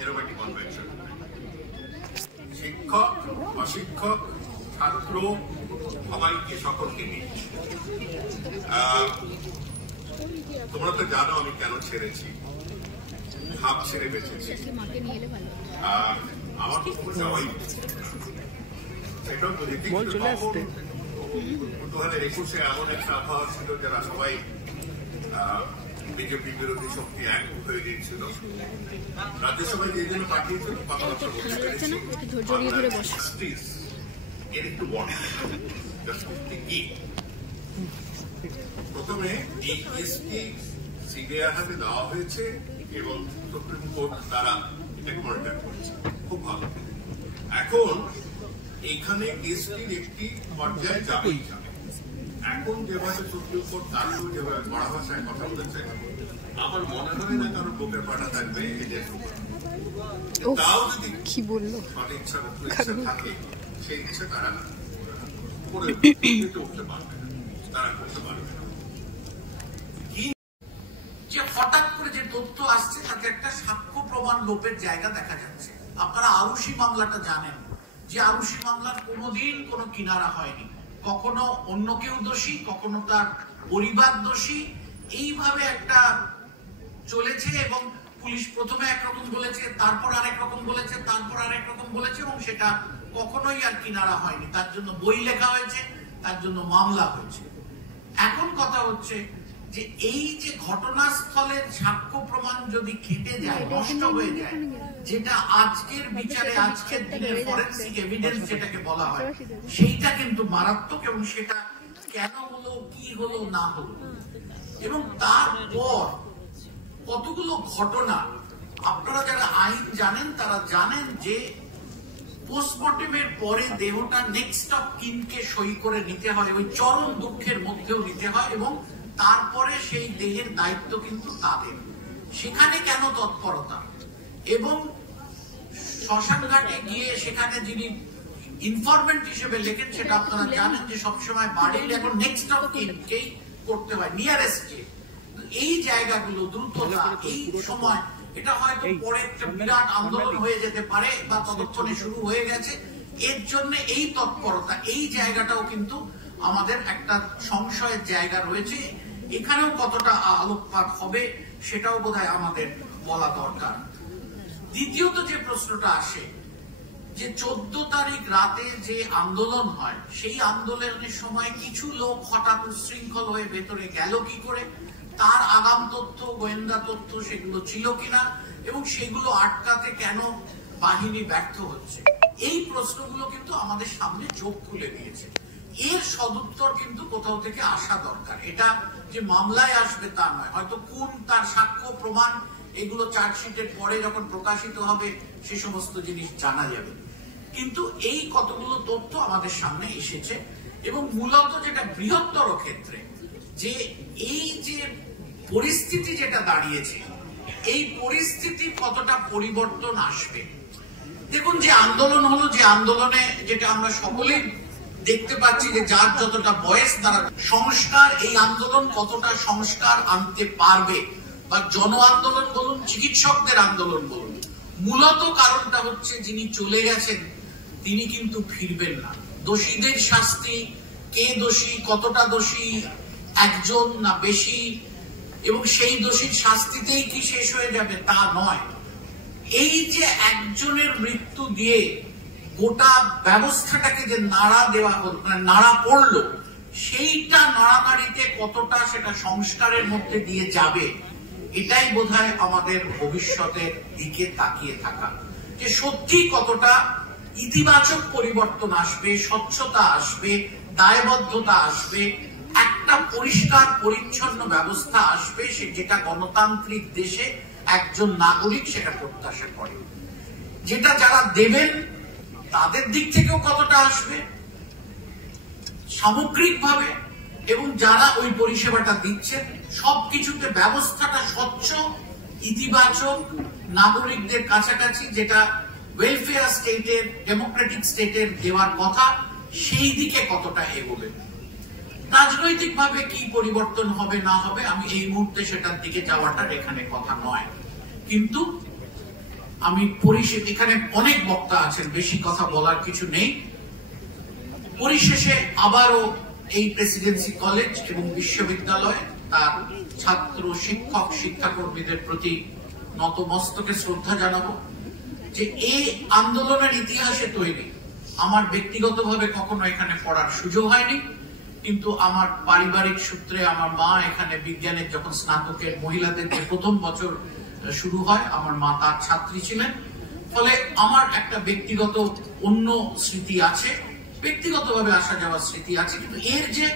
এরকম একটি কনভেনশন, শিক্ষক অশিক্ষক ছাত্র সবাইকে সকলকে নিয়ে। তোমরা তো জানো আমি কেন ছেড়েছি, ভাব ছেড়ে বেঁচেছি। আমার তো যাওয়াই সেটাও 2021 এমন একটা আবহাওয়া ছিল যারা সবাই বিজেপি বিরোধী শক্তি এক হয়ে গিয়েছিল। রাজ্যসভায় যে জন্য পাঠিয়েছিল এর একটু প্রথমে এই কেসটি সিবিআই হাতে দেওয়া হয়েছে এবং সুপ্রিম কোর্ট তারা এটাকে মনিটর করেছে, খুব ভালো। এখন এইখানে কেসটির একটি পর্যায়ে যাবেই যাবে। এখন যেভাবে সুপ্রিম কোর্ট তারও যেভাবে বড় ভাষায় কথা বলেছে, আমার মনে হয় না কারোর বুকের পাটা থাকবে এদের। তাও যদি কি বললো ইচ্ছা থাকে, সেই ইচ্ছা তারা করে উঠতে পারবে না, তারা করতে পারবে না। যে হঠাৎ করে যে তথ্য আসছে তাতে একটা সাক্ষ্য প্রমাণ লোপের জায়গা দেখা যাচ্ছে। আপনারা আরুষি মামলাটা জানেন যে আরুষি মামলার কোনোদিন কোনো কিনারা হয়নি, কখনো অন্য কেউ দোষী, কখনো তার পরিবার দোষী, এইভাবে একটা চলেছে এবং পুলিশ প্রথমে একরকম বলেছে, তারপর আরেক রকম বলেছে, তারপর আরেক রকম বলেছে এবং সেটা কখনোই আর কিনারা হয়নি। তার জন্য বই লেখা হয়েছে, তার জন্য মামলা হয়েছে। এখন কথা হচ্ছে যে এই যে ঘটনাস্থলের সাক্ষ্য প্রমাণ যদি কেটে যায়, নষ্ট হয়ে যায়, যেটা আজকের বিচারে আজকের দিনের ফরেনসিক এভিডেন্স যেটাকে বলা হয়, সেইটা কিন্তু মারাত্মক। এবং সেটা কেন হলো, কি হলো না হলো, এবং তারপর কতগুলো ঘটনা আপনারা যারা আইন জানেন তারা জানেন যে পোস্টমর্টেমের পরে দেহটা নেক্সট অফ কিনকে সই করে নিতে হয়, ওই চরম দুঃখের মধ্যেও নিতে হয়, এবং তারপরে সেই দেহের দায়িত্ব কিন্তু তাদের। সেখানে কেন তৎপরতা? এবং শ্মশান ঘাটে গিয়ে সেখানে যিনি ইনফরমেন্ট হিসেবে লেখেন সেটা আপনারা জানেন যে সবসময় বাড়ির এখন নেক্সট অফ কিনকেই করতে হয়, নিয়ারেস্ট কে। এই জায়গাগুলো দ্রুততা, এই সময়, এটা হয়তো পরে একটা বিরাট আন্দোলন হয়ে যেতে পারে বা ততক্ষণে শুরু হয়ে গেছে, এর জন্য এই তৎপরতা, এই জায়গাটাও কিন্তু আমাদের একটা সংশয়ের জায়গা রয়েছে। এখানেও কতটা আলোকপাত হবে সেটাও বোধহয় আমাদের বলা দরকার। দ্বিতীয়ত যে প্রশ্নটা আসে যে 14 তারিখ রাতে যে আন্দোলন হয়, সেই আন্দোলনের সময় কিছু লোক হঠাৎ উচ্ছৃঙ্খল হয়ে ভেতরে গেল কি করে, তার আগাম তথ্য, গোয়েন্দা তথ্য সেগুলো ছিল কিনা, এবং সেগুলো আটকাতে কেন বাহিনী ব্যর্থ হচ্ছে, এই প্রশ্নগুলো কিন্তু আমাদের সামনে চোখ খুলে দিয়েছে। এর সদুত্তর কিন্তু কোথাও থেকে আসা দরকার। এটা যে মামলায় আসবে তা নয়, হয়তো কোন তার সাক্ষ্য প্রমাণ এগুলো চার্জশিটের পরে যখন প্রকাশিত হবে সে সমস্ত জিনিস জানা যাবে। কিন্তু এই কতগুলো তথ্য আমাদের সামনে এসেছে, এবং মূলত যেটা বৃহত্তর ক্ষেত্রে যে এই যে পরিস্থিতি যেটা দাঁড়িয়েছে, এই পরিস্থিতি কতটা পরিবর্তন আসবে। দেখুন, যে আন্দোলন হলো, যে আন্দোলনে যেটা আমরা সকলেই দেখতে পাচ্ছি যে যার যতটা বয়স তারা সংস্কার, এই আন্দোলন কতটা সংস্কার আনতে পারবে, বা জন আন্দোলন বলুন, চিকিৎসকদের আন্দোলন বলুন, মূলত কারণটা হচ্ছে যিনি চলে গেছেন তিনি কিন্তু ফিরবেন না। দোষীদের শাস্তি, কে দোষী, কতটা দোষী, একজন না বেশি, এবং সেই দোষীর শাস্তিতেই কি শেষ হয়ে যাবে তা নয়। এই যে একজনের মৃত্যু দিয়ে গোটা ব্যবস্থাটাকে যে নাড়া দেওয়া হল, নাড়া পড়লো, সেইটা নাড়ানাড়িতে কতটা সেটা সংস্কারের মধ্যে দিয়ে যাবে, এটাই বোধহয় আমাদের ভবিষ্যতের দিকে তাকিয়ে থাকা, যে সত্যি কতটা ইতিবাচক পরিবর্তন আসবে, স্বচ্ছতা আসবে, দায়বদ্ধতা আসবে, একটা পরিষ্কার পরিচ্ছন্ন ব্যবস্থা আসবে, সে যেটা গণতান্ত্রিক দেশে একজন নাগরিক সেটা প্রত্যাশা করে। যেটা যারা দেবেন তাদের দিক থেকেও কতটা আসবে সামগ্রিকভাবে, এবং যারা ওই পরিষেবাটা দিচ্ছেন সবকিছুতে ব্যবস্থাটা স্বচ্ছ, ইতিবাচক, নাগরিকদের কাছাকাছি, যেটা ওয়েলফেয়ার স্টেটের, ডেমোক্রেটিক স্টেটের দেওয়ার কথা, সেই দিকে কতটা এগোবে। রাজনৈতিকভাবে কি পরিবর্তন হবে না হবে আমি এই মুহূর্তে সেটার দিকে যাওয়াটার এখানে কথা নয়, কিন্তু আমি এখানে অনেক বক্তা আছেন, বেশি কথা বলার কিছু নেই। পরিশেষে আবারও এই প্রেসিডেন্সি কলেজ এবং বিশ্ববিদ্যালয় তার ছাত্র, শিক্ষক, শিক্ষাকর্মীদের প্রতি নতমস্তকে শ্রদ্ধা জানাবো যে এই আন্দোলনের ইতিহাসে তৈরি। আমার ব্যক্তিগতভাবে কখনো এখানে পড়ার সুযোগ হয়নি, কিন্তু আমার পারিবারিক সূত্রে আমার মা এখানে বিজ্ঞানের যখন স্নাতকের মহিলাদের যে প্রথম বছর শুরু হয়, আমার মা তার ছাত্রী ছিলেন। ফলে আমার একটা ব্যক্তিগত অন্য স্মৃতি আছে, ব্যক্তিগতভাবে আসা যাওয়ার স্মৃতি আছে। কিন্তু এর যে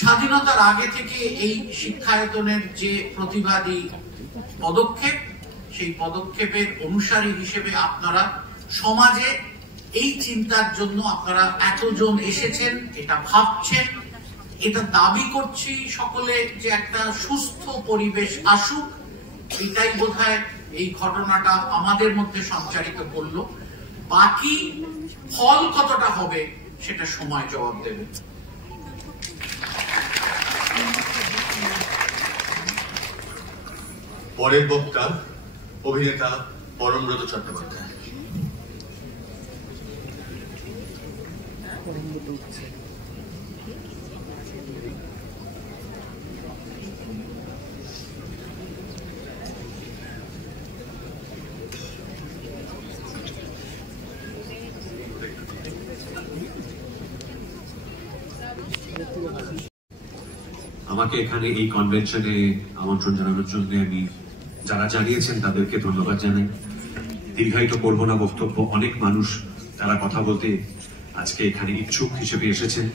স্বাধীনতার আগে থেকে এই শিক্ষায়তনের যে প্রতিবাদী পদক্ষেপ, সেই পদক্ষেপের অনুসারী হিসেবে আপনারা সমাজে এই চিন্তার জন্য আপনারা এতজন এসেছেন, এটা ভাবছেন, এটা দাবি করছি সকলে যে একটা সুস্থ পরিবেশ আসুক, এটাই বোধহয় এই ঘটনাটা আমাদের মধ্যে সঞ্চারিত করলো। বাকি ফল কতটা হবে সেটা সময় জবাব দেবে। পরের বক্তা অভিনেতা পরমব্রত চট্টোপাধ্যায়। আমাকে এখানে এই কনভেনশনে আমন্ত্রণ জানানোর জন্য আমি যারা জানিয়েছেন তাদেরকে ধন্যবাদ জানাই। দীর্ঘায়িত করবো না বক্তব্য, অনেক মানুষ তারা কথা বলতে আজকে এখানে ইচ্ছুক হিসেবে এসেছেন।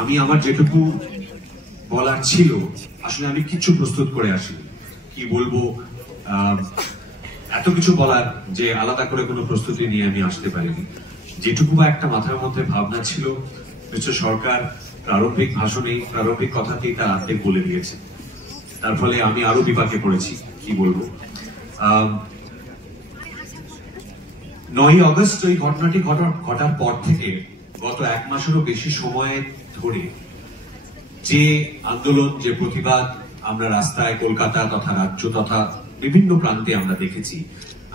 আমি আমার যেটুকু বলার ছিল, আসলে আমি কিছু প্রস্তুত করে আসিনি। কি বলবো, এত কিছু বলার যে আলাদা করে কোনো প্রস্তুতি নিয়ে আমি আসতে পারিনি। যেটুকু বা একটা মাথার মধ্যে ভাবনা ছিল, মিস্টার সরকার প্রারম্ভিক ভাষণেই, প্রারম্ভিক কথাতেই তা আর্ধেক বলে দিয়েছে। তার ফলে আমি আরো বিপাকে পড়েছি। কি বলবো, 9ই অগস্ট ওই ঘটনাটি ঘটার পর থেকে গত 1 মাসেরও বেশি সময় ধরে যে আন্দোলন, যে প্রতিবাদ আমরা রাস্তায়, কলকাতা তথা রাজ্য তথা বিভিন্ন প্রান্তে আমরা দেখেছি।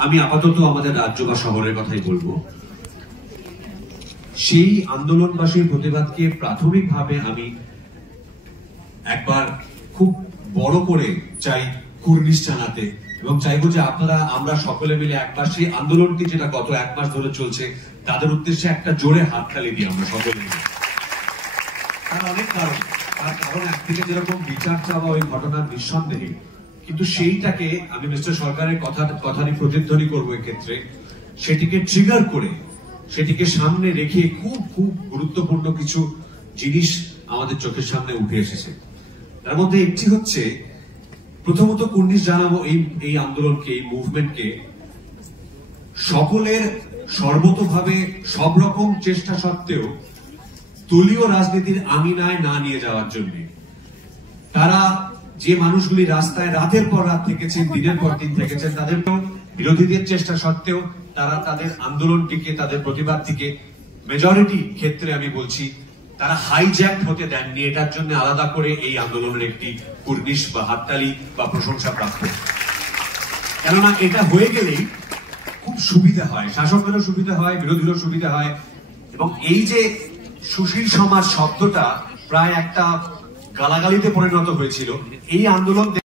আমি আপাতত আমাদের রাজ্য বা শহরের কথাই বলবো। সেই আন্দোলন বা সেই প্রতিবাদকে প্রাথমিকভাবে আমি একবার খুব বড় করে চাই কুর্নিশ জানাতে, এবং চাইবো যে আমরা সকলে মিলে একবার সেই আন্দোলনটি, যেটা গত 1 মাস ধরে চলছে, তাদের উদ্দেশ্যে একটা জোরে হাততালি দিই আমরা সকলে মিলে। তার অনেক কারণ, তার কারণ একদিকে যেরকম বিচার চাওয়া ওই ঘটনার নিঃসন্দেহে, কিন্তু সেইটাকে আমি মিস্টার সরকারের কথারই প্রতিধ্বনি করবো এক্ষেত্রে, সেটিকে ট্রিগার করে, সেটিকে সামনে রেখে খুব খুব গুরুত্বপূর্ণ কিছু জিনিস আমাদের চোখের সামনে উঠে এসেছে। তার মধ্যে একটি হচ্ছে, প্রথমত কুর্নিশ জানাবো এই আন্দোলনকে, এই মুভমেন্টকে সকলের সর্বতভাবে সব রকম চেষ্টা সত্ত্বেও দলীয় রাজনীতির আঙিনায় না নিয়ে যাওয়ার জন্য। তারা যে মানুষগুলি রাস্তায় রাতের পর রাত থেকেছেন, দিনের পর দিন থেকেছেন, তাদেরকেও বিরোধীদের চেষ্টা সত্ত্বেও তারা তাদের আন্দোলনটিকে, তাদের প্রতিবাদটিকে মেজরিটি ক্ষেত্রে আমি বলছি তারা হাইজ্যাক হতে দেননি। এটার জন্য আলাদা করে এই আন্দোলনের একটি কুর্নিশ বা হাততালি বা প্রশংসা প্রাপ্য। কেননা এটা হয়ে গেলেই খুব সুবিধা হয়, শাসকেরও সুবিধা হয়, বিরোধীরও সুবিধা হয়। এবং এই যে সুশীল সমাজ শব্দটা প্রায় একটা গালাগালিতে পরিণত হয়েছিল, এই আন্দোলন